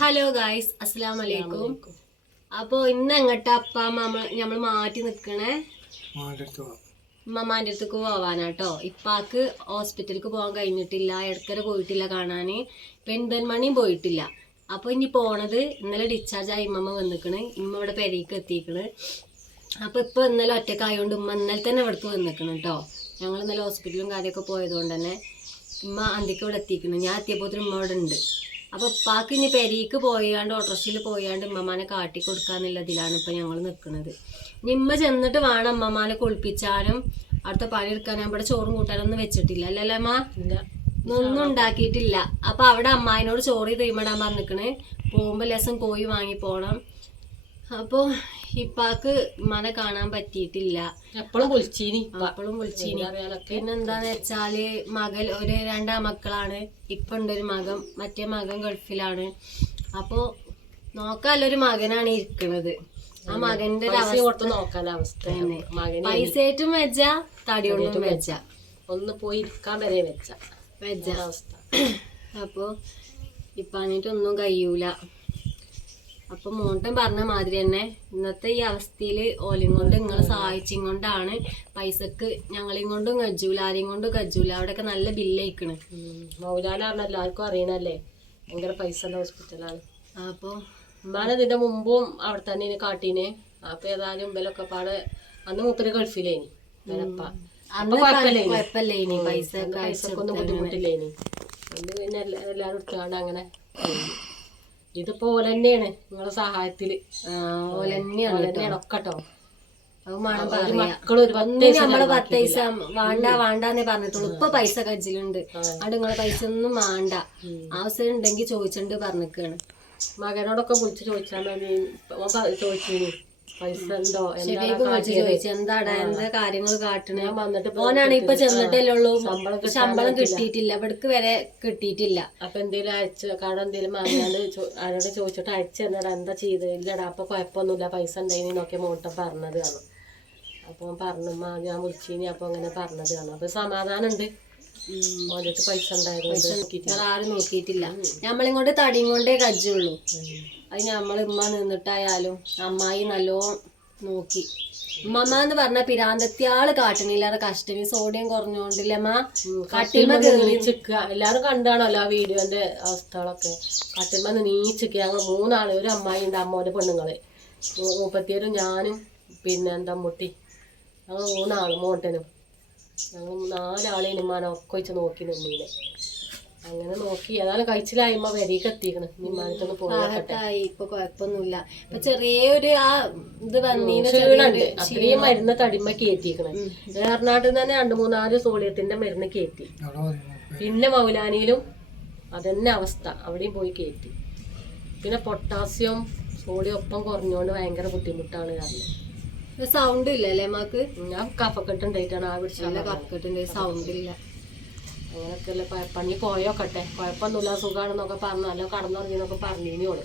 Hello guys, അസ്സലാമു അലൈക്കും. അപ്പോൾ ഇന്ന് എങ്ങട്ടാ അപ്പ നമ്മൾ മാറ്റി നിൽക്കണേ ഉമ്മാന്റെ അടുത്തേക്ക് പോവാനാട്ടോ. ഇപ്പാക്ക് ഹോസ്പിറ്റലിലേക്ക് പോകാൻ കഴിഞ്ഞിട്ടില്ല, ഇടയ്ക്കര പോയിട്ടില്ല കാണാൻ, പെരിന്തൽമണ്ണയും പോയിട്ടില്ല. അപ്പോൾ ഇനി പോണത് ഇന്നലെ ഡിസ്ചാർജ് ആയി ഇമ്മ വന്നിക്കണ്. ഇമ്മ ഇവിടെ പെരേക്ക് എത്തിക്കണ്. അപ്പോൾ ഇപ്പോൾ ഇന്നലെ ഒറ്റക്കായതുകൊണ്ട് ഉമ്മ ഇന്നലെ തന്നെ ഇവിടേക്ക് വന്നിക്കണം കേട്ടോ. ഞങ്ങൾ ഇന്നലെ ഹോസ്പിറ്റലും കാര്യമൊക്കെ പോയതുകൊണ്ട് തന്നെ ഉമ്മ അന്തിക്ക് ഇവിടെ എത്തിക്കണം. ഞാൻ എത്തിയപ്പോൾ ഉമ്മ ഇവിടെ ഉണ്ട്. അപ്പോൾ ഉപ്പാക്ക് ഇനി പെരീക്ക് പോയാണ്ട് ഓട്ടോറിക്ഷയിൽ പോയാണ്ട് ഉമ്മമാനെ കാട്ടി കൊടുക്കാന്നുള്ളതിലാണ് ഇപ്പം ഞങ്ങൾ നിൽക്കുന്നത്. ഇനി ഉമ്മ ചെന്നിട്ട് വേണം ഉമ്മമാനെ കുളിപ്പിച്ചാലും അടുത്ത പണിയെടുക്കാനും. ഇവിടെ ചോറും കൂട്ടാനൊന്നും വെച്ചിട്ടില്ല അല്ലല്ലേ അമ്മ? ഒന്നും ഉണ്ടാക്കിയിട്ടില്ല. അപ്പം അവിടെ അമ്മായിനോട് ചോറ് തീമടാൻ പറഞ്ഞിക്കണേ. പോകുമ്പോൾ ലേസം കോഴി വാങ്ങി പോകണം. അപ്പോൾ ഇപ്പാക്ക് ഉമ്മാനെ കാണാൻ പറ്റിയിട്ടില്ല. എപ്പോഴും വിളിച്ചീനി. പിന്നെന്താന്ന് വെച്ചാല് ഒരു 2 മക്കളാണ്. ഇപ്പൊ ഉണ്ടൊരു മകൻ, മറ്റേ മകൻ ഗൾഫിലാണ്. അപ്പൊ നോക്കാനൊരു മകനാണ് ഇരിക്കണത്. ആ മകന്റെ അവസ്ഥ തന്നെ. പൈസയായിട്ടും വെച്ച തടിയോണ്ടും വെച്ച ഒന്ന് പോയി ഇരിക്കാൻ വരെ വെച്ച അവസ്ഥ. അപ്പൊ ഇപ്പാഞ്ഞിട്ടൊന്നും കഴിയൂല. അപ്പൊ മോട്ടൻ പറഞ്ഞ മാതിരി തന്നെ ഇന്നത്തെ ഈ അവസ്ഥയിൽ ഓലയും കൊണ്ട് നിങ്ങളെ സഹായിച്ചും കൊണ്ടാണ്. പൈസക്ക് ഞങ്ങളെയും കൊണ്ടും കജ്ജൂല, ആരെയും കൊണ്ടും കജ്ജൂല. അവിടെയൊക്കെ നല്ല ബില്ലയക്കണ്. മൗലാന പറഞ്ഞ എല്ലാവർക്കും അറിയണല്ലേ, ഭയങ്കര പൈസ ഉള്ള ഹോസ്പിറ്റലാണ്. അപ്പൊ ഉമ്മാനതിന്റെ മുമ്പും അവിടെ തന്നെ കാട്ടീനെ. അപ്പൊ ഏതായാലും ഇമ്പലൊക്കെ പാടെ അന്ന് മൂപ്പര് ഗൾഫിലേനി. കുഴപ്പമില്ലേനി, പൈസക്കൊന്നും ബുദ്ധിമുട്ടില്ലേനി. അന്ന് പിന്നെ എല്ലാരും എടുത്താണ്ട് അങ്ങനെ. ഇതിപ്പോ ഓലെന്നെയാണ് നിങ്ങളെ സഹായത്തില്. ഓലെന്നെയാണ് ഒക്കെട്ടോ. മക്കള് നമ്മള് 10 പൈസ വേണ്ടാന്നേ പറഞ്ഞിട്ടുള്ളൂ. ഇപ്പൊ പൈസ കജ്ജിലുണ്ട്. അവിടെ നിങ്ങളെ പൈസ ഒന്നും വേണ്ട, അവസരം ഉണ്ടെങ്കിൽ ചോദിച്ചിട്ടുണ്ട് പറഞ്ഞിക്കാണ്. മകനോടൊക്കെ വിളിച്ച് ചോദിച്ചു പൈസ ഉണ്ടോ, എന്താടാ എന്താ കാര്യങ്ങൾ കാട്ടണേ. ഓനാണ് ഇപ്പൊ ചെന്നിട്ടല്ലേ ഉള്ളൂ. ശമ്പളം കിട്ടിയിട്ടില്ല, ഇവിടക്ക് വരെ കിട്ടിയിട്ടില്ല. അപ്പൊ എന്തേലും കട എന്തേലും വാങ്ങിയാണ്ട് ആരോട് ചോദിച്ചിട്ട് അയച്ചു തന്നടാ, എന്താ ചെയ്ത് ഇല്ലടാ. അപ്പൊ കുഴപ്പമൊന്നുമില്ല, പൈസ ഉണ്ടായിനി നോക്കിയ മോട്ടം പറഞ്ഞത് കാണും. അപ്പൊ പറഞ്ഞു ഞാൻ വിളിച്ചിനി. അപ്പൊ അങ്ങനെ പറഞ്ഞത് കാണും. അപ്പൊ സമാധാനം ഉണ്ട്. ഓരോ പൈസ ഉണ്ടായിരുന്നു. ആരും നോക്കിയിട്ടില്ല. നമ്മളിങ്ങോട്ട് തടിയും കൊണ്ടേ കജ്ജുള്ളൂ. അത് നമ്മൾ ഉമ്മ നിന്നിട്ടായാലും അമ്മായി നല്ലോണം നോക്കി. ഉമ്മ എന്ന് പറഞ്ഞ പിരാന്തത്തിയാള് കാട്ടണില്ലാതെ കഷ്ടന് സോഡിയം കുറഞ്ഞോണ്ടില്ലമ്മ. കട്ടിൽമ നീച്ചിക്കുക എല്ലാരും കണ്ടാണല്ലോ ആ വീഡിയോന്റെ അവസ്ഥകളൊക്കെ. കട്ടിൽമ നീച്ചിക്കുക. ഞങ്ങൾ 3 ആള്, ഒരു അമ്മായി ഉണ്ട്, അമ്മോന്റെ പെണ്ണുങ്ങള്, 37 ഞാനും പിന്നെ എന്താ മുട്ടി, ഞങ്ങൾ 3 ആള് മോട്ടനും. ഞങ്ങൾ 4 ആളേനും ഉമ്മാനൊക്കെ വെച്ച് നോക്കി നിന്നീനെ. അങ്ങനെ നോക്കി ഏതായാലും കഴിച്ചിലായ്മ വരേക്ക് എത്തിക്കണ്. നിമ്മാനത്തൊന്ന് പോയി ഇപ്പൊ കുഴപ്പമൊന്നുമില്ല. ഇപ്പൊ ചെറിയൊരു ആ ഇത് വന്നീന് അത്രയും മരുന്ന് തടിമ കയറ്റിക്കണ്. ഏറനാട്ടിൽ തന്നെ 2-3 സോളിയത്തിന്റെ മരുന്ന് കയറ്റി. പിന്നെ മൗലാനിയിലും അതന്നെ അവസ്ഥ, അവിടെയും പോയി കയറ്റി. പിന്നെ പൊട്ടാസ്യം സോഡിയം ഒപ്പം കുറഞ്ഞോണ്ട് ഭയങ്കര ബുദ്ധിമുട്ടാണ്. കാരണം സൗണ്ട് ഇല്ല അല്ലേ അമ്മക്ക്? ഞാൻ കഫക്കെട്ടുണ്ടായിട്ടാണ് ആ പിടിച്ചാൽ കഫക്കെട്ടുണ്ട്, സൗണ്ട് ഇല്ല. അങ്ങനൊക്കെയല്ലേ പണി പോയോക്കട്ടെ, കുഴപ്പമൊന്നുമില്ല, സുഖാണെന്നൊക്കെ പറഞ്ഞു. അല്ലോ കടന്നുറങ്ങിന്നൊക്കെ പറഞ്ഞോള്.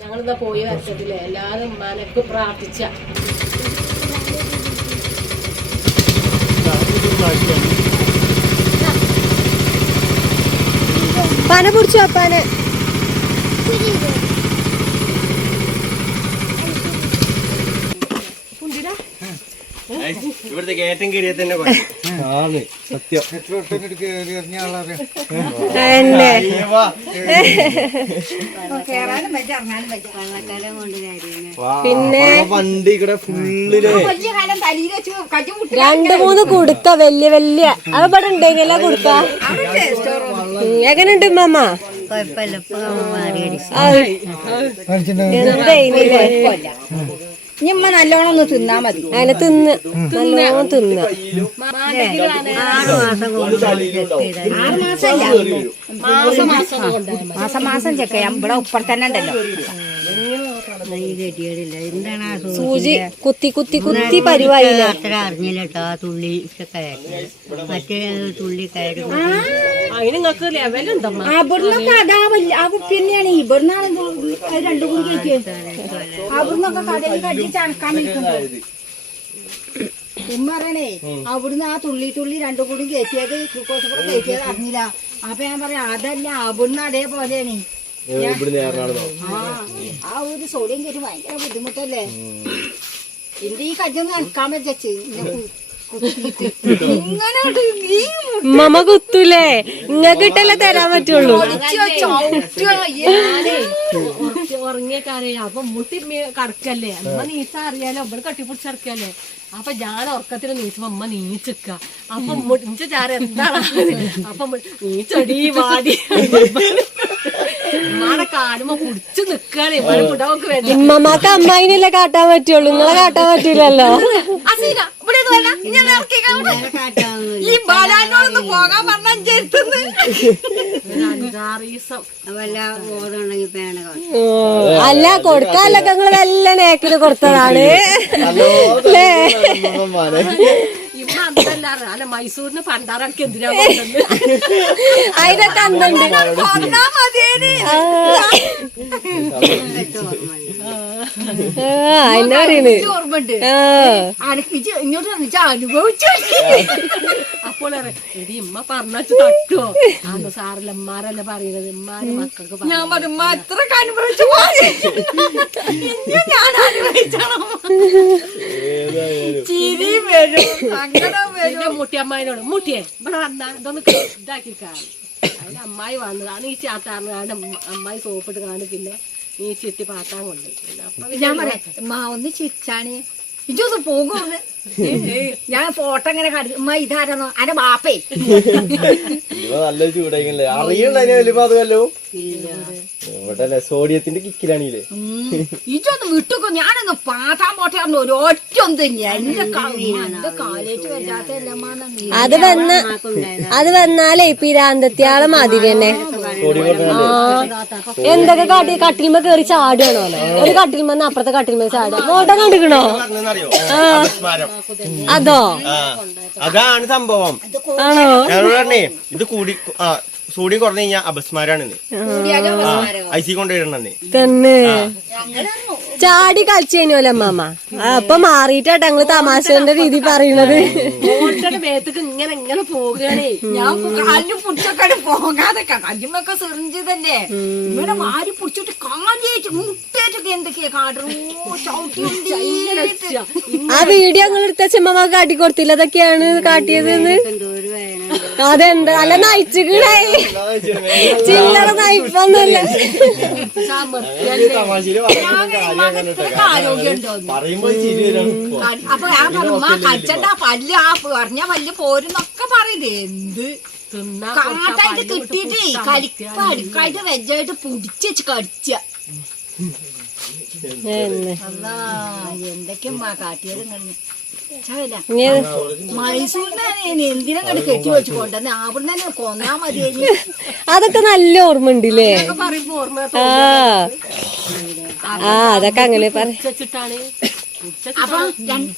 ഞങ്ങളിതാ പോയി വരത്തില്ലേ. എല്ലാരും ഉമ്മാനൊക്കെ പ്രാർത്ഥിച്ച പന പിടിച്ചു അപ്പാനെ. ഇവിടുത്തെ കയറ്റം കയറിയ തന്നെ സത്യം. പിന്നെ വണ്ടി കൂടെ ഫുള്ളില് 2-3 കുടുക്ക വല്യ വല്യ അവിടെ ഉണ്ടെങ്കില കുടുക്ക. എങ്ങനെയുണ്ട് ഉമ്മ? ഞമ്മ നല്ലോണം ഒന്ന് തിന്നാ മതി. അങ്ങനെ നല്ലോണം തിന്ന. 6 മാസം ചെക്ക ഇവിടെ ഉപ്പർ തന്നെ ഉണ്ടല്ലോ. സൂചി കുത്തി കുത്തി കുത്തി പരിവായില്ല. അത്ര അറിഞ്ഞില്ലട്ടോ തുള്ളി മറ്റേ തുള്ളി കയറി. അവിടുന്നൊക്കെ അതാ ആ കുപ്പി തന്നെയാണ്. ഇവിടുന്നാണ് 2 കൂടി കയറ്റിയത്. അവിടുന്നൊക്കെ കടയിൽ കടിച്ച് ചണക്കാൻ ഇരിക്കുന്നത്. ഉമ്മ പറയണേ അവിടുന്ന് ആ തുള്ളി 2 കൂടി കയറ്റിയത് ഗ്ലൂക്കോസ് കൂടെ കയറ്റിയത് അറിഞ്ഞില്ല. അപ്പൊ ഞാൻ പറയാം അതല്ല, അവിടുന്ന് അതേപോലെയാണ് ഇവിടുന്ന് എറണാകുളം ആ ഒരു സോഡിയം കയറ്റി ഭയങ്കര ബുദ്ധിമുട്ടല്ലേ. എന്റെ ഈ കജ്ജൊന്നും അനക്കാൻ വെച്ചു ഉമ്മ കുത്തൂലേ, ഇങ്ങക്കിട്ടല്ലേ തരാൻ പറ്റുള്ളൂ. ഉറങ്ങിയേക്കാരേ അപ്പൊ മുട്ടി കടക്കല്ലേ, അമ്മ നീച്ച അറിയാലോ, അമ്മ കട്ടിപ്പിടിച്ചിറക്കല്ലേ. അപ്പൊ ഞാൻ ഉറക്കത്തിൽ നീച്ചപ്പോ അമ്മ നീച്ചിക്ക. അപ്പൊ മുടിച്ച ചാര എന്താണ് അപ്പൊ നീച്ചടി വാടി ഉമ്മാടെ കാണുമ്പോ കുടിച്ചു നിക്കാണ്. ഇവിടെ പുടവൊക്കെ വേണ്ട. ഉമ്മമാക്ക് അമ്മായിനല്ലേ കാട്ടാൻ പറ്റുള്ളൂ, നിങ്ങളെ കാട്ടാൻ പറ്റൂലല്ലോ. ഈ ബാലാനോടൊന്ന് പോകാൻ പറഞ്ഞ അല്ല കൊടുക്കാനൊക്കെ നിങ്ങള് നല്ല നേക്കില് കൊടുത്തതാണ്. ഇമ്മ അന്തല്ലാറ് അല്ല മൈസൂരിന് പണ്ടാറൊക്കെ എന്തിനാ കൊണ്ടുവന്ന് അതിനൊക്കെ അന്നുണ്ട്. അതിനെ പറയുന്നത് ഓർമ്മണ്ട് ഇങ്ങോട്ട് അനുഭവിച്ചു. അപ്പോൾ എടി ഇമ്മ പറഞ്ഞു തട്ടോ അന്ന് സാറില്ല ഉമ്മാരല്ല പറയുന്നത്, ഉമ്മാര് മക്കൾക്ക് ഞാൻ പറഞ്ഞു അത്രക്ക് അനുഭവിച്ചു ഞാൻ അനുഭവിച്ചണം. ചിരി വരും, സങ്കടം വരും. മുട്ടിയമ്മായിനോട് മുട്ടിയെ ഇവിടെ വന്നാ ഇതൊന്ന് ഇതാക്കി കാണും. അതിന് അമ്മായി വന്നതാണ് ഈ ചാത്താറിനാണ്ട് അമ്മായി സോപ്പിട്ട് കാണും. പിന്നെ നീ ചുറ്റി പാത്താൻ കൊണ്ട് അപ്പൊ ഞാൻ പറയാം ഒന്ന് ചിരിച്ചാണ് ഇജൊന്ന് പോകുന്നത്. ഞാൻ ഫോട്ടോ ഇങ്ങനെ കണ്ടു ഇതാരെന്നോ അന്റെ ബാപ്പേ നല്ല ചൂടായില്ലേ അറിയണ്ട അതിനെ വലിയ പാതകല്ലോ. ഇവിടെ സോഡിയത്തിന്റെ കിക്കിലാണീല്ലേ. ഇജൊന്ന് വിട്ടുക്കോ, ഞാനൊന്ന് പാത്താൻ പോട്ടെ ഒരു ഒറ്റ തന്നെ എന്റെ കാലേറ്റ് വരാത്തല്ലമ്മ. അത് വന്നാലേ പിരാന്തത്തിയാളെ മാതിരി തന്നെ എന്തൊക്കെ കാട്ടി കട്ടിൽമ കേറി ചാടുകയാണോ, ഒരു കട്ടിൽമ അപ്പുറത്തെ കട്ടിൽമ ചാടുക. ഫോട്ടോ കണ്ടിക്കണോ? അതോ അതാണ് സംഭവം. ആണോ? പറഞ്ഞേ ഇത് കൂടി സോഡിയം കുറഞ്ഞു കഴിഞ്ഞാൽ അപസ്മാരാണ് ഐസി കൊണ്ടുവരണേ തന്നെ. ചാടി കളിച്ചേനോല്ലോ അമ്മാമ്മ. അപ്പൊ മാറിയിട്ടാ ഞങ്ങള് തമാശന്റെ രീതി പറയുന്നത്. മേത്തേക്ക് ഇങ്ങനെ ഇങ്ങനെ പോകുകയാണേ. ഞാൻ കാലിന് പുടിച്ചൊക്കെ പോകാതെ കല്ലുമൊക്കെ സിറിഞ്ചതല്ലേ ഇങ്ങനെ മാരി പുടിച്ചിട്ട് കാലിയേറ്റ് മുട്ടേറ്റൊക്കെ എന്തൊക്കെയാ കാട്ടു ചവിട്ടി. ആ വീഡിയോ ഞങ്ങൾ എടുത്ത ചെമ്മ കാട്ടിക്കൊടുത്തില്ല, അതൊക്കെയാണ് കാട്ടിയത്. അതെന്താ അല്ല നയിച്ചുകൂടെ, ചില്ലറ നയിപ്പൊന്നുമില്ല. അപ്പൊ ഞാൻ പറഞ്ഞു കഴിച്ചണ്ട പല്ല് ആ പറഞ്ഞ പല്ല് പോരുന്നൊക്കെ പറയുന്നത് എന്ത് കാട്ടായിട്ട് കിട്ടിയിട്ട് അടുക്കായിട്ട് വെജായിട്ട് പുടിച്ചു കടിച്ച. എന്തൊക്കെയാ കാട്ടിയത് മൈസൂരിനെ എന്തിനാ കെട്ടി വെച്ച് കൊണ്ടുവന്ന് അവിടെ തന്നെ കൊന്നാ മതി. അതൊക്കെ നല്ല ഓർമ്മ ഉണ്ടല്ലേ. പറയുമ്പോ ഓർമ്മ അതൊക്കെ അങ്ങനെ വെച്ചിട്ടാണ്. അപ്പൊ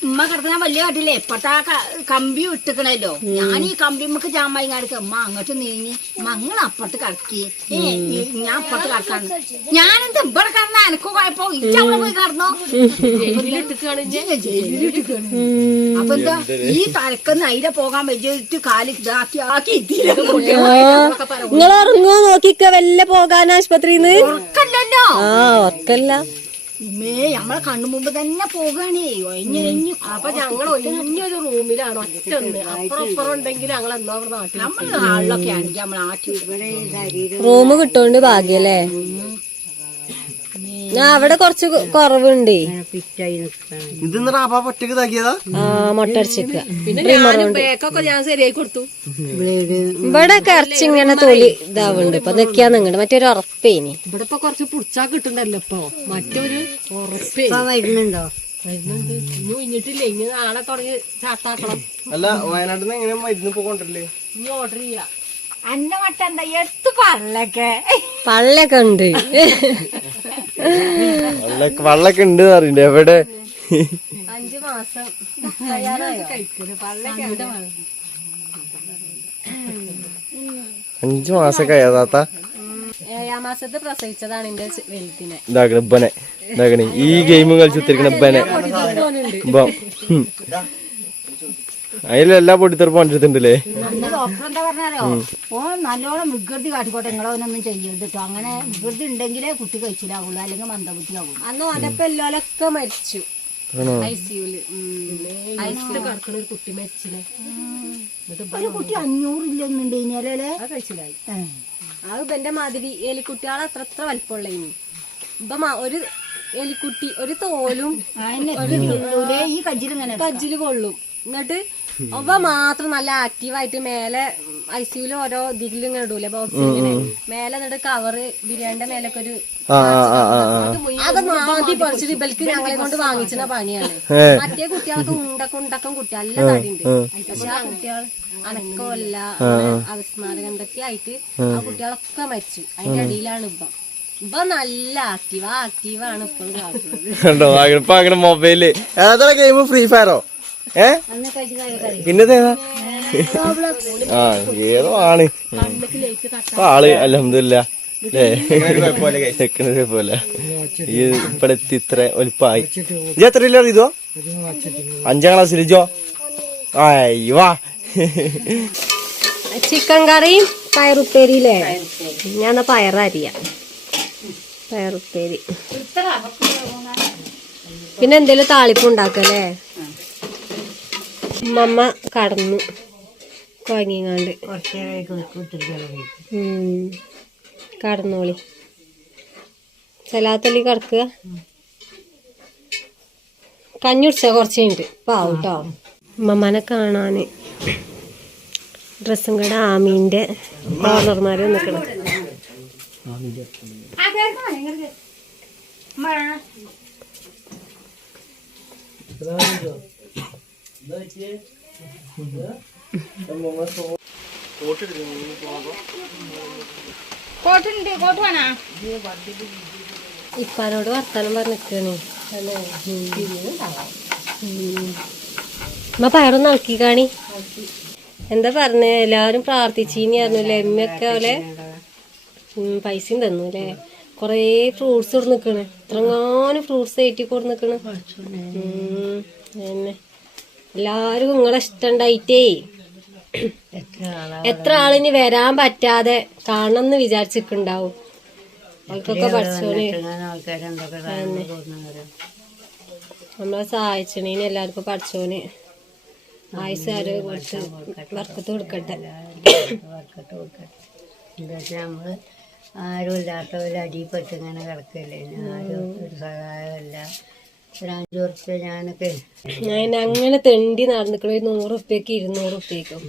ഉമ്മ കിടക്കുന്ന വലിയ കാട്ടില്ലേ ഇപ്പത്തെ ആ കമ്പി ഇട്ടിക്കണല്ലോ. ഞാൻ ഈ കമ്പിമ്മക്ക് ജാമായി കിടക്കുക. അമ്മ അങ്ങോട്ട് നീങ്ങി മങ്ങൾ അപ്പുറത്ത് കിടക്കി, ഞാൻ അപ്പുറത്ത് കിടക്കാണ്. ഞാനെന്താ ഇവിടെ കിടന്ന എനക്ക് കുഴപ്പോ ഇച്ചവിടെ പോയി കിടന്നോ ജയിലിലിട്ടിക്കാണ്. അപ്പൊ എന്താ ഈ തലക്കൊന്ന് അതിലെ പോകാൻ വെച്ചിട്ട് കാല് ഇതാക്കി ആക്കി നിങ്ങൾ ഇറങ്ങോ നോക്കിക്ക വല്ല പോകാൻ ആശുപത്രിന്ന്. ഉറക്കല്ലല്ലോ. ഉറക്കല്ല നമ്മളെ കണ്ണു മുമ്പ് തന്നെ പോകാണേ. അപ്പൊ ഞങ്ങൾ ഒഴിഞ്ഞൊരു റൂമിലാണ് ഒറ്റ അപ്പുറം ഉണ്ടെങ്കിൽ ഞങ്ങൾ എന്നാ നാട്ടിൽ നമ്മള് ആളിലൊക്കെ ആണെങ്കിൽ നമ്മൾ ആറ്റി റൂം കിട്ടോണ്ട് ഭാഗ്യല്ലേ. അവിടെ കുറച്ച് കുറവുണ്ടേ. ഇത് ഒറ്റക്ക് ഇതാക്കിയതാ മൊട്ടടിച്ചിക്ക. പിന്നെ ഞാനും ബേക്കൊക്കെ ഞാൻ ശരിയായി കൊടുത്തു. ഇവിടെ ഇറച്ചി ഇങ്ങനെ തൊലി ഇതാവുന്നുണ്ട്. ഇപ്പൊ നിക്കാ നിങ്ങണ്ട് മറ്റൊരു ഉറപ്പേനി. ഇവിടെ ഇപ്പൊ കുറച്ച് പുടിച്ചാ കിട്ടുന്നല്ലോ. ഇപ്പൊ മറ്റൊരു ഉറപ്പേ വരുന്നുണ്ടോ? വരുന്നുണ്ട്. ഇനി ഉഞ്ഞിട്ടില്ല. ഇനി നാളെ തുടങ്ങി ചാട്ടാക്കണം. അല്ല വയനാട്ടിൽ നിന്ന് എങ്ങനെ മരുന്ന് പോകൊണ്ടല്ലേ. ഇനി ഓർഡർ ചെയ്യാം. അന്റെ മട്ട എന്താ എടുത്ത് പള്ളൊക്കെ ഉണ്ട്. വള്ളൊക്കെ ഉണ്ട് അറിയണ്ടേ എവിടെ. 5 മാസം കഴിക്കല് 5 മാസൊക്കെ ആയ താത്ത. 7 മാസത്തെ പ്രസവിച്ചതാണ് എന്റെ വലുതിനെ. ഇതാക്കണ ഇബനെ ഇതാക്കണേ ഈ ഗെയിം കളിച്ചുത്തിരിക്കണ ഇബനെ. അതിലെല്ലാ പൊട്ടിത്തെറുപ്പ് പണിയെടുത്തിട്ടുണ്ടല്ലേ. അന്ന് ഡോക്ടർ എന്താ പറഞ്ഞാലോ, ഓ നല്ലോണം വികൃതി കാട്ടിക്കോട്ടെ, നിങ്ങളവനൊന്നും ചെയ്യരുത് കേട്ടോ. അങ്ങനെ വികൃതി ഉണ്ടെങ്കിലേ കുട്ടി കഴിച്ചിലാവുള്ളൂ, അല്ലെങ്കിൽ മന്ദബുദ്ധി ആവുള്ളൂ. അന്ന് ഓനപ്പം എല്ലാവരൊക്കെ മരിച്ചു ഐസിയുല്. കിടക്കുന്ന ഒരു കുട്ടി മരിച്ചില്ലേ. ഒരു കുട്ടി 500 ഇല്ലെന്നുണ്ട് ഇനിയല്ലേ അത് കഴിച്ചില്ലായി. അത് ഇവന്റെ മാതിരി എലിക്കുട്ടികളെ അത്ര വലിപ്പമുള്ള ഇനി ഇപ്പൊ ഒരു എലിക്കുട്ടി ഒരു തോലും ഈ കജ്ജിലിങ്ങനെ കജ്ജില് കൊള്ളും. എന്നിട്ട് അവ മാത്രം നല്ല ആക്റ്റീവായിട്ട് മേലെ ഐസിയുല് ഓരോ ഇതിലും ഇങ്ങനെ ഇടൂലെ ബോക്സിൽ മേലെ എന്നിട്ട് കവറ് ബിരിയാണിന്റെ മേലൊക്കെ ഒരു അത് മാതി പറിച്ചിട്ട് ഇവർക്ക് ഞങ്ങളെ കൊണ്ട് വാങ്ങിച്ചിന പണിയാണ്. മറ്റേ കുട്ടികൾക്ക് ഉണ്ടക്കം കുട്ടി നല്ല തടിയുണ്ട്. പക്ഷെ ആ കുട്ടികൾ അനക്കമല്ല അവിസ്മാരക എന്തൊക്കെ ആയിട്ട് ആ കുട്ടികളൊക്കെ മരിച്ചു. അതിന്റെ അടിയിലാണ് ഇപ്പൊ നല്ല ആക്റ്റീവാണ് ഇപ്പോഴും കാട്ടുന്നത്. മൊബൈല് ഏതാ ഗെയിം? ഫ്രീ ഫയറോ? പിന്നതേതാ? ആ ഏതോ ആണ് ആള്. അൽഹംദുലില്ലാ പോലെ ഈ ഇപ്പഴത്തെ ഇത്ര ഒലിപ്പായി. ഇജ എത്രയില്ല ഇതോ? 5ാം ക്ലാസ്സിൽ. ഇജോ? അയ്യോ ചിക്കൻ കറിയും പയറുപ്പേരിയില്ലേ? ഞാൻ പയറരിയ പയറുപ്പേരി പിന്നെ എന്തേലും താളിപ്പ് ഉണ്ടാക്കല്ലേ. മമ്മ കടന്നു കുഴങ്ങിങ്ങാണ്ട്. കടന്നോളി സലാത്തല്ലി കിടക്കുക. കഞ്ഞി കുടിച്ചാ കുറച്ച് കഴിഞ്ഞിട്ട് പാവും കേട്ടോ. മമ്മനെ കാണാന് ഡ്രസ്സും കട ആമീന്റെ ഓണർമാര് നിൽക്കണം. ഇപ്പാനോട് വർത്താനം പറഞ്ഞിരിക്കണേ. അമ്മ പയറൊന്ന് ഇളക്കി കാണി. എന്താ പറഞ്ഞേ? എല്ലാവരും പ്രാർത്ഥിച്ചീനി അറിഞ്ഞില്ലേ? എമ്മയൊക്കെ പോലെ പൈസയും തന്നു അല്ലേ? കൊറേ ഫ്രൂട്ട്സ് ഇവിടെ നിക്കണ്. ഇത്രങ്ങാനും ഫ്രൂട്ട്സ് ഏറ്റി കൊടു നിക്കണ്. തന്നെ എല്ലാരും നിങ്ങളെ ഇഷ്ടണ്ടായിട്ടേ എത്ര ആളിനി വരാൻ പറ്റാതെ കാണണമെന്ന് വിചാരിച്ചിട്ടുണ്ടാവും. അവർക്കൊക്കെ പഠിച്ചോന് നമ്മളെ സഹായിച്ചണീന് എല്ലാവർക്കും പഠിച്ചോന് ആയുസാര് കൊടുത്ത് വർക്കത്ത് കൊടുക്കട്ടെ. നമ്മള് ആരും ഇല്ലാത്തവര് അടിപ്പെട്ട് ഇങ്ങനെ കിടക്കല്ലേ. ആരും ഒരു സഹായമല്ല. ഒരു 5 ഉറുപ്പ്യ ഞാനൊക്കെ അങ്ങനെ തെണ്ടി നടന്നിക്കണ 100 ഉറുപ്പ്യക്ക് 200 ഉറുപ്പ്യക്കും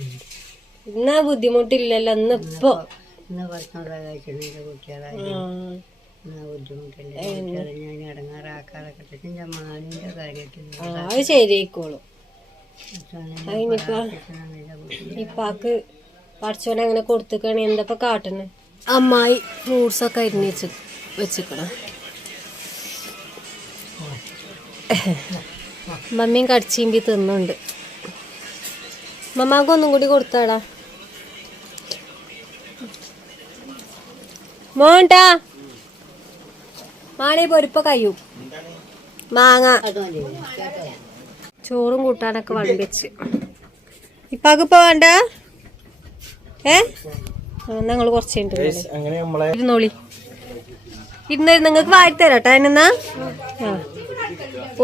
ഇന്നാ ബുദ്ധിമുട്ടില്ലല്ലോ. ഇന്നിപ്പോ ഇന്ന് ഭക്ഷണം സഹായിച്ചിട്ട് കുട്ടികളായി ബുദ്ധിമുട്ടില്ല. ഞാൻ ഇടങ്ങാറാക്കാറൊക്കെ എൻ്റെ മാനിന്റെ കാര്യത്തിൽ അത് ശരിയായിക്കോളും. അതിനിപ്പോ ഇപ്പാക്ക് പഠിച്ചോനെ അങ്ങനെ കൊടുത്തുക്കണ എന്തപ്പോ കാട്ടണ്. അമ്മായി ഫ്രൂട്ട്സ് ഒക്കെ അരിഞ്ഞ് വെച്ചിക്കണം. മമ്മിയും കടിച്ചീമ്പി തിന്നുണ്ട്. മമ്മാക്ക് ഒന്നും കൂടി കൊടുത്താടാ മോണ്ടാ. മാളി പൊരിപ്പ കയ്യും മാങ്ങ ചോറും കൂട്ടാനൊക്കെ വിളമ്പിച്ച്. ഇപ്പാക്ക് ഇപ്പൊ വേണ്ട ഞങ്ങള് കുറച്ചുണ്ട് ഇരുന്നോളി. ഇരുന്നായിരുന്നു നിങ്ങൾക്ക് വാരി തരാട്ടോ. അതിനെന്നാ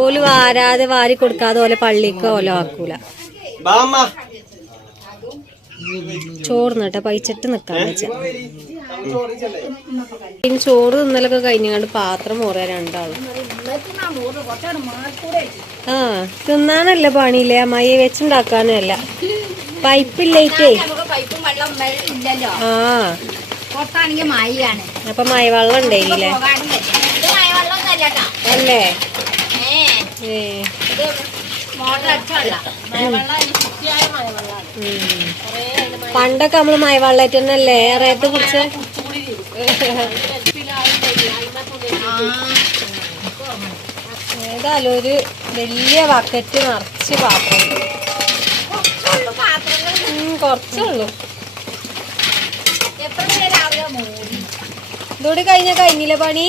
ഓല് വാരാതെ വാരി കൊടുക്കാതെ ഓലെ പള്ളിക്ക് ഓല ആക്കൂല. ചോറിനട്ടെ പൈച്ചിട്ട് നിക്കാൻ വെച്ച ചോറ് തിന്നലൊക്കെ കഴിഞ്ഞാണ്ട് പാത്രം മോറിയ രണ്ടാളും. ആ തിന്നാനല്ല പണിയില്ലേ അമ്മായി, വെച്ചുണ്ടാക്കാനല്ല. പൈപ്പില്ലേറ്റേ. ആ അപ്പൊ മഴവെള്ളം ഉണ്ടായില്ലേ അല്ലേ? പണ്ടൊക്കെ നമ്മള് മഴവെള്ളായിട്ട് തന്നെയല്ലേ ഏറെയത്ത് കുടിച്ച്. ഏതായാലും ഒരു വലിയ ബക്കറ്റ് നിറച്ച് പാത്രം. കുറച്ചുള്ളൂ. ഇതോടെ കഴിഞ്ഞില്ലേ പണി?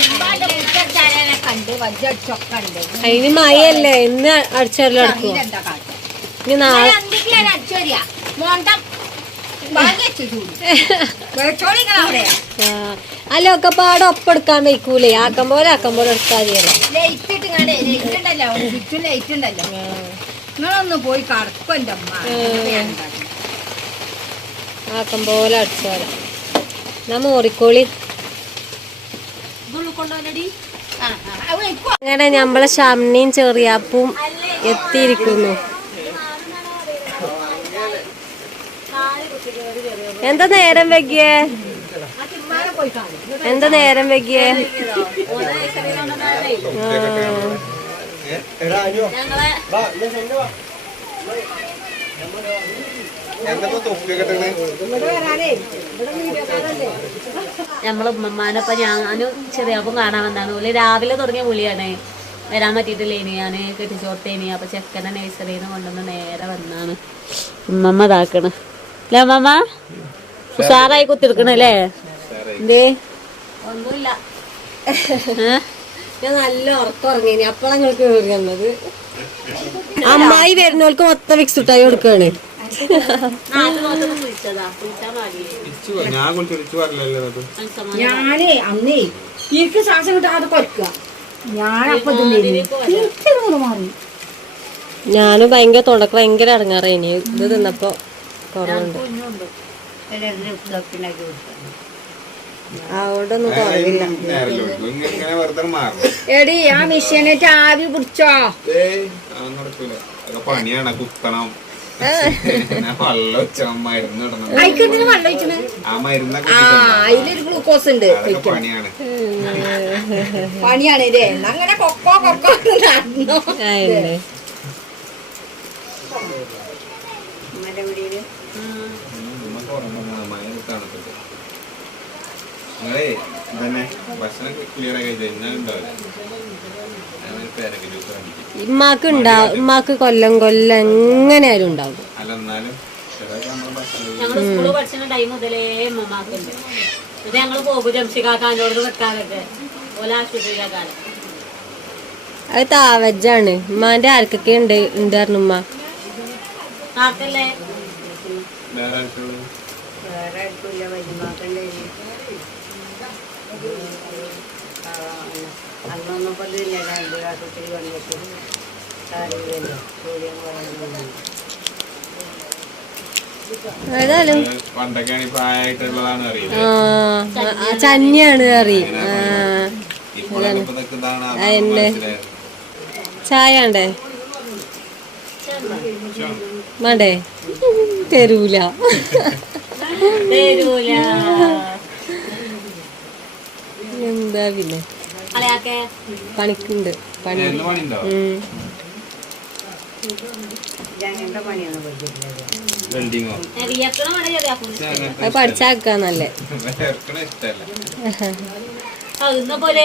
ഇമ്മാന്റെ മുറ്റച്ചാരനെ കണ്ട് വജ്ജൊക്കെ ഉണ്ട്. അതിന് മഴയല്ലേ, ഇന്ന് അടിച്ചെല്ലാം എന്താ കാട്ട ഇനി നാളെ എന്തൊക്കെയാണ് അടിച്ചോരിയാ മോണ്ടം വാങ്ങി വെച്ചു വെച്ചോളിങ്ങളവിടെ. അല്ല ഒക്കെ പാടെ ഒപ്പെടുക്കാൻ വയ്ക്കൂലേ, ആക്കം പോലെ എടുത്താൽ മതിയല്ലോ. ലൈറ്റ് ഇട്ടുങ്ങാണ്ടേ ലൈറ്റ് ഉണ്ടല്ലോ ചുറ്റും ലൈറ്റ് ഉണ്ടല്ലോ. നിങ്ങളൊന്ന് പോയി കടക്കും എൻ്റെ അമ്മ. ആക്കം പോലെ അടിച്ചോല എന്നാ മോറിക്കോളി. അങ്ങനെ നമ്മളെ ഷംനിയും ചെറിയാപ്പും എത്തിയിരിക്കുന്നു. എന്താ നേരം വൈകിയേ? എന്താ നേരം വൈകിയേ? നമ്മളെ ഉമ്മമാനൊപ്പം ഞാനും ചെറിയപ്പം കാണാൻ വന്നാണ്. ഓല് രാവിലെ തുടങ്ങിയ വിളിയാണ്, വരാൻ പറ്റിയിട്ടില്ലേനി, ഞാൻ കെട്ടിച്ചോർത്തേനി. അപ്പൊ ചെക്കനെ നഴ്സറിയിൽ നിന്ന് കൊണ്ടുവന്ന് നേരെ വന്നാണ്. ഉമ്മമ്മ ഇതാക്കണ് അല്ലേ ഉമ്മമ്മ? ഉഷാറായി കുത്തിരിക്കണല്ലേ? എന്തേ? ഒന്നുമില്ല, ഞാൻ നല്ല ഉറക്കം ഉറങ്ങി. അപ്പോഴാണ് നിങ്ങൾക്ക് കയറി വന്നത്. അമ്മായി വരുന്നവർക്ക് മൊത്തം വിക്സ് ഇട്ടായി കൊടുക്കാണ്. ഞാനേ അന്നേ എനിക്ക് ശ്വാസം കിട്ടാതെ കൊരക്കുക. ഞാനപ്പൊ മാറി. ഞാനും ഭയങ്കര തുടക്കം ഭയങ്കര ഇറങ്ങാറേനി. ഇത് തിന്നപ്പോ കുറവുണ്ട്, അതുകൊണ്ടൊന്നും കുറവില്ല. എടി ആ മിഷീനായിട്ട് ആവി പിടിച്ചോ? പണിയാണ്, കുത്തണം, മരുന്ന് അതിക്കെന്തിനു വെള്ളം ഒഴിക്കണേ? ആ മരുന്നൊക്കെ അതിലൊരു ഗ്ലൂക്കോസ് ഉണ്ട്. പണിയാണ്. പണിയാണ് ഇതേ. അങ്ങനെ കൊക്കോ കൊക്കോ നടന്നോ? നിങ്ങളെ തന്നെ ഭക്ഷണം ക്ലിയർ ആയി കഴിഞ്ഞാൽ ഇമ്മാക്ക് ഉണ്ടാവും, ഇമ്മാക്ക് കൊല്ലം കൊല്ലം എങ്ങനെയാലും ഉണ്ടാവും. അല്ല എന്നാലും ഞങ്ങള് സ്കൂള് പഠിച്ച ടൈം മുതലേ ഉമ്മമാക്കുണ്ട്. ഇത് ഞങ്ങള് പോകും ജംഷികാക്കാനോട് വെക്കാനൊക്കെ, ഓല ആശുപത്രിയിലേക്കാണ്. അത് താവജ്ജാണ്. ഉമ്മാന്റെ ആർക്കൊക്കെ ഉണ്ട് പറഞ്ഞു ഉമ്മ. കാക്കല്ലേ വേറെ ആർക്കുള്ളൂ? വേറെ ആർക്കില്ല, വരുമാക്കണ്ടേ. അന്നൊന്നും പതില്ല, ആശുപത്രി വന്നിട്ട് കാര്യമില്ലല്ലോ. സൂര്യൻ ഏതായാലും പണ്ടൊക്കെയാണ് പ്രായമായിട്ടുള്ളതാണ് അറിയില്ല. ചന്നിയാണ് അറിയും. ചായ ഉണ്ടേ വേണ്ടേ? തരൂല എന്താ പിന്നെ പണിക്കുണ്ട് പണി. അങ്ങനത്തെ പണിയൊന്നും പറ്റില്ല. വെൽഡിങ്ങോ അത് പഠിച്ചാക്കാന്നല്ലേ. ഇന്ന പോലെ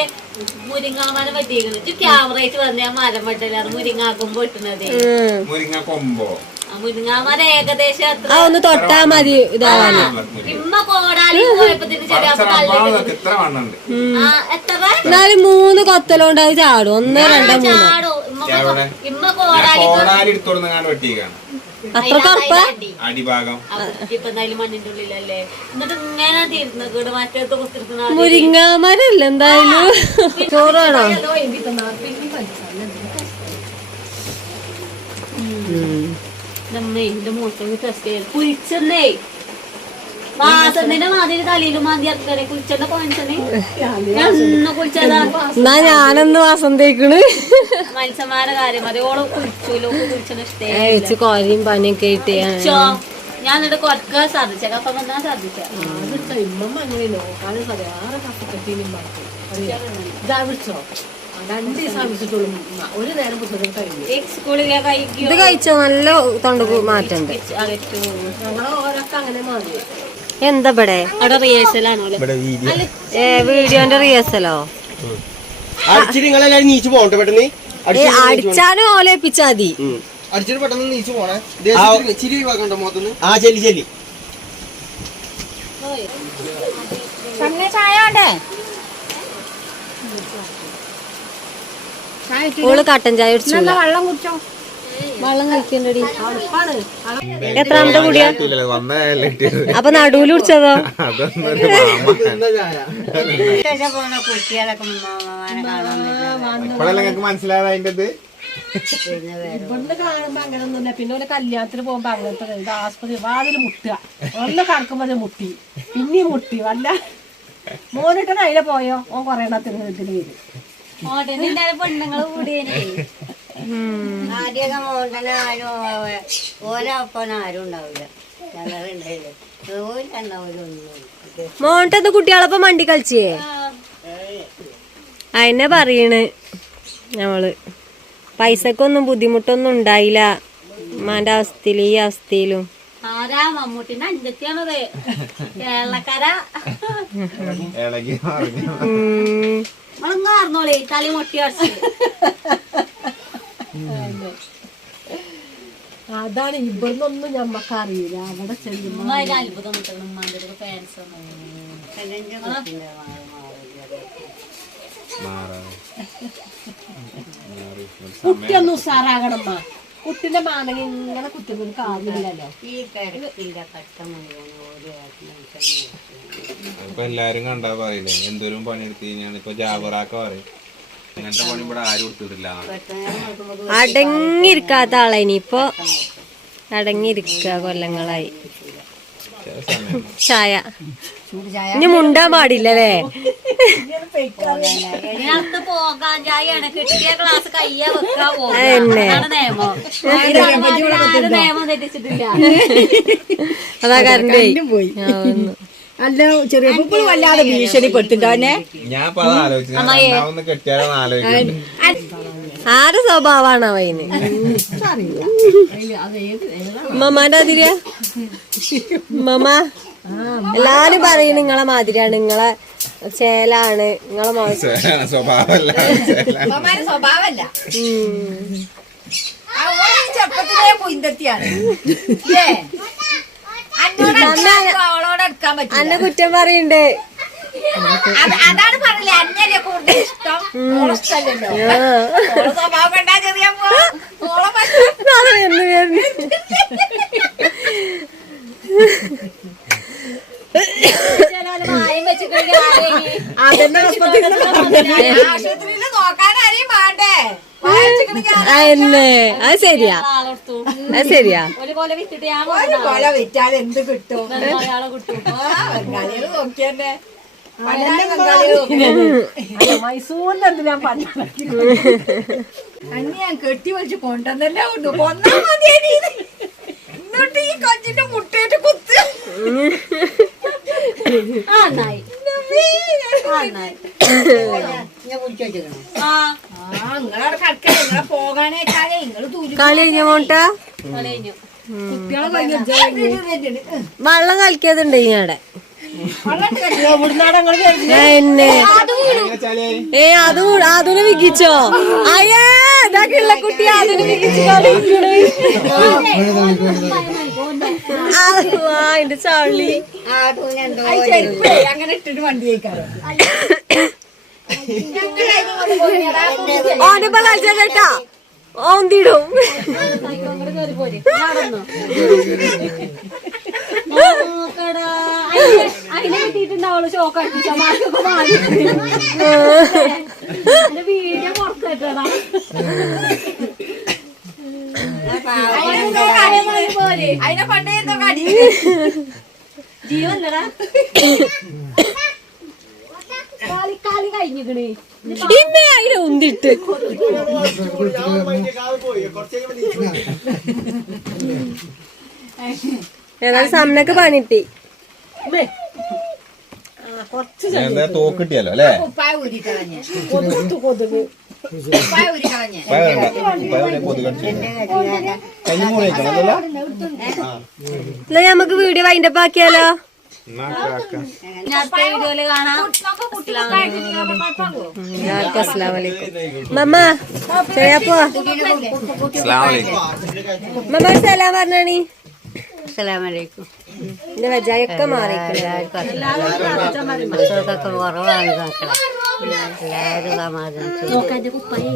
മുരിങ്ങാമരം പറ്റിയിരിക്കുന്നത് ക്യാമറയിട്ട് വന്ന മരം വെട്ടലാണ് മുരിങ്ങാക്കുമ്പോ ഇട്ടുന്നത്. മുരിങ്ങ കൊമ്പോ മുരിങ്ങാമരം ഏകദേശം ഒന്ന് തൊട്ടാ മതി ഇതാവാന്. ഇമ്മ കോടാലി പോയപ്പത്തിന് എത്ര വണ്ണുണ്ട്? എന്നാലും 3 കൊത്തലോണ്ട് അത് ചാടും. 1 2 3 ഇമ്മ കോടാലി കോടാലി എടുത്തോടുന്നാണ് വെട്ടിക്കാണ്. അത്ര കറുപ്പ അടിഭാഗം ഇപ്പൊ എന്തായാലും മണ്ണിന്റെ ഉള്ളിലല്ലേ. എന്നിട്ട് ഇങ്ങനെ തീർന്നത് മറ്റേത് കുത്തിരിക്കുന്ന മുരിങ്ങാമരല്ല. എന്തായാലും ചോറ് വേണോ? എന്റെ മൂത്രം ടെസ്റ്റ് ചെയ്ത് കുഴിച്ചെന്നേ വാസന്റെ മാതിരി തലയിലും മാതി ഇറക്കണേ. കുഴിച്ചെന്ന പോയിച്ചനെ കുഴിച്ചതാ. എന്നാ ഞാനൊന്ന് വാസം തേക്കണ്. മത്സ്യന്മാരുടെ കാര്യം മതി. ഓള് കുഴിച്ചൂലോ, കുഴിച്ചെന്ന് വെച്ച് കോരയും പനിയൊക്കെ ഇട്ട് ഞാൻ എന്നിട്ട് കൊറക്കാൻ സാധിച്ചേക്ക. അപ്പൊ വന്നാ സാധിച്ച ഇത് കഴിച്ചോ? നല്ല തൊണ്ടക്ക് മാറ്റണ്ട്. എന്താ ഇവിടെ അവിടെ റിഹേഴ്സലാണോ? വീഡിയോന്റെ റിഹേഴ്സലോ? അടിച്ചാലും ഓലേപ്പിച്ചാ മതി. അടിച്ചിട്ട് പെട്ടെന്ന് നീച്ചു പോണേ. ചിരി ഒഴിവാക്കണ്ടോ മുഖത്തുനിന്ന്? ആ ചെല്ലി ചെല്ലി. ചായ ഓള് കട്ടൻ ചായ കുടിച്ചു വെള്ളം കുടിച്ചോ. വെള്ളം കഴിക്കണ്ടടി. തണുപ്പാണ്. എത്രാമത്തെ കുടിയാ? വന്നതല്ലേ അപ്പൊ നടുവിൽ കുടിച്ചതോ? അതൊന്നൊരു പോണ കുട്ടികളൊക്കെ മാമാനെ കാണാൻ ഇപ്പോഴല്ലേ നിങ്ങൾക്ക് മനസ്സിലായത് അതിന്റെ ഇത് ഇവിടുന്ന് കാണുമ്പോ അങ്ങനെ ഒന്നുമില്ല. പിന്നെ ഒരു കല്യാണത്തിന് പോകുമ്പോ അങ്ങനത്തെ ഇത് ആസ്പത്രി വാതില് മുട്ടുക, ഒന്ന് കടക്കുമ്പോ അത് മുട്ടി, പിന്നെയും മുട്ടി. വല്ല മോനിട്ട് അതിലെ പോയോ ഓൻ കൊറേ എണ്ണത്തിന് ഇതിന് വരും. പെണ്ണുങ്ങൾ കൂടിയേ ആദ്യമൊക്കെ മോണ്ടന ആരും ഓരപ്പന ആരും ഉണ്ടാവില്ല. ഞങ്ങളുണ്ടായില്ല ഓരുണ്ടാവില്ല. മോണ്ടത് കുട്ടികളൊപ്പം മണ്ടി കളിച്ചേ അതിനെ പറയണ് ഞമ്മള്. പൈസക്കൊന്നും ബുദ്ധിമുട്ടൊന്നും ഉണ്ടായില്ല ഉമ്മാന്റെ അവസ്ഥയിലും ഈ അവസ്ഥയിലും. ആരാ മമ്മൂട്ടിന്റെ അഞ്ചത്തിയാണത് കേരളക്കാര. ഇളകി മറിഞ്ഞു. അറിഞ്ഞോളേ തലി മുട്ടി അടിച്ചു. അതാണ് ഇവിടുന്നൊന്നും ഞമ്മക്ക് അറിയില്ല. അവിടെ ചെല്ലുമ്പോ അത്ഭുതം കിട്ടണം. ഉമ്മാന്റെ ഫാൻസ് കുട്ടിയൊന്നും ഉസാറാകണമ്മ. കുട്ടിന്റെ മാനങ്ങ ഇങ്ങനെ കുട്ടികൾ കാര്യമില്ലല്ലോ. ഈ കിടക്കില്ല കട്ട മുഴുവൻ ഓരോ ഇപ്പൊ എല്ലാരും കണ്ടാ പറയില്ലേ എന്തോരം പണിയെടുത്ത് കഴിഞ്ഞാണ്. ഇപ്പൊ ജാബറാക്ക പറയും അങ്ങനത്തെ പണി ഇവിടെ ആരും എടുത്തിട്ടില്ല. അടങ്ങിയിരിക്കാത്ത ആളെ ഇനിയിപ്പൊ അടങ്ങിയിരിക്ക കൊല്ലങ്ങളായി. ചായ ഇനി മുണ്ടാൻ പാടില്ലല്ലേ? പോകാൻ ചായയാണ് കിട്ടിയ ക്ലാസ് കയ്യാ വെക്കാൻ നിയമം. നിയമം തെറ്റിച്ചിട്ടില്ല. അതാ കറണ്ട് പോയി. അല്ല ചെറിയ കുട്ടികൾ വല്ലാതെ ഭീഷണിപ്പെടുത്തിണ്ടവനെ. ഞാൻ ആലോചിച്ചു കെട്ടിയാലോന്ന് ആലോചിക്കുന്നു. ആരെ സ്വഭാവാണ് അവന്? ഉമ്മമാന്റെ അതിരിയാ ഉമ്മ എല്ലാരും പറയും നിങ്ങളെ മാതിരിയാണ്, നിങ്ങളെ ചേലാണ്, നിങ്ങളെ സ്വഭാവമല്ല സ്വഭാവല്ല. ചെറുപ്പത്തിലേ പൊയിന്തെത്തിയാണ്. അവളോട് എടുക്കാൻ പറ്റും. അന്നെ കുറ്റം പറയണ്ട്. അതാണ് പറഞ്ഞില്ലേ അന്നല്ലേ കൂടുതൽ ഇഷ്ടം. സ്വഭാവം കണ്ടാ ചെറിയ ആശുപത്രിയില് നോക്കാൻ ആരെയും വേണ്ടേ? അന്നെ അത് ശരിയാ, അത് ശരിയാ. ഒരു കൊല വിറ്റിട്ട് ഞാൻ കൊല വിറ്റാൽ എന്ത് കിട്ടും? ബംഗാളികള് നോക്കിയന്നെ മൈസൂരിൽ എന്ത് ഞാൻ പറഞ്ഞു. അന്ന് ഞാൻ കെട്ടി വലിച്ച് കൊണ്ടുവന്നല്ലേ ഉണ്ട്. കൊന്നാ മതിയേനി. എന്നിട്ട് ഈ കൊച്ചിന്റെ മുട്ടയിട്ട് കുത്ത്. നിങ്ങളവിടെ കടക്കേ നിങ്ങളെ പോകാനേക്കാളെ നിങ്ങള് കളി കഴിഞ്ഞ മോട്ടാ വെള്ളം കളിക്കാതുണ്ട് ഇയാടെ എന്നെ. അതിനെ വിക്കിച്ചോ? അയ്യേ ഇതാക്കുള്ള കുട്ടി അതിനെ വിക്കിച്ചു അതിന്റെ ചളി അങ്ങനെ ഇട്ടിട്ട് വണ്ടി കഴിക്കാറ്. ഓനിപ്പോ കളിച്ച കേട്ടാ ഓന്തിടും. അതിനെ കിട്ടിയിട്ടുണ്ടാവുള്ളൂ. ഷോക്കടിപ്പിച്ച മാർക്കൊക്കെ മാറി വീഡിയോ പുറത്തേട്ടാ. അതിനെ പണ്ടേ എന്തോ കടി ജീവല്ലടാ കളി കഴിഞ്ഞിക്കണേ. ഇന്നെ അതിനെ ഉന്തിട്ട് ഏതായാലും സമനൊക്കെ പണിട്ടി. തോക്ക് കിട്ടിയല്ലോ അല്ലേ? ഉപ്പായ ഊരി കളഞ്ഞ് കൊതുക് ഉപ്പായ ഊരി കളഞ്ഞ് എന്നാ നമുക്ക് വീഡിയോ വൈൻഡപ്പ് ആക്കിയാലോ? വീഡിയോയില് കാണാം. എല്ലാവർക്കും അസ്സലാമലൈക്കും. മമ്മ ചെറിയപ്പോ മമ്മ സലാം പറഞ്ഞാണി. അസ്സലാമലൈക്കും. എന്റെ വജായൊക്കെ മാറി. എല്ലാവർക്കും മക്കൾക്കൊക്കെ കുറവാണ്. എല്ലാവരും സമാധാനിച്ചു. നോക്കാൻ കുപ്പായി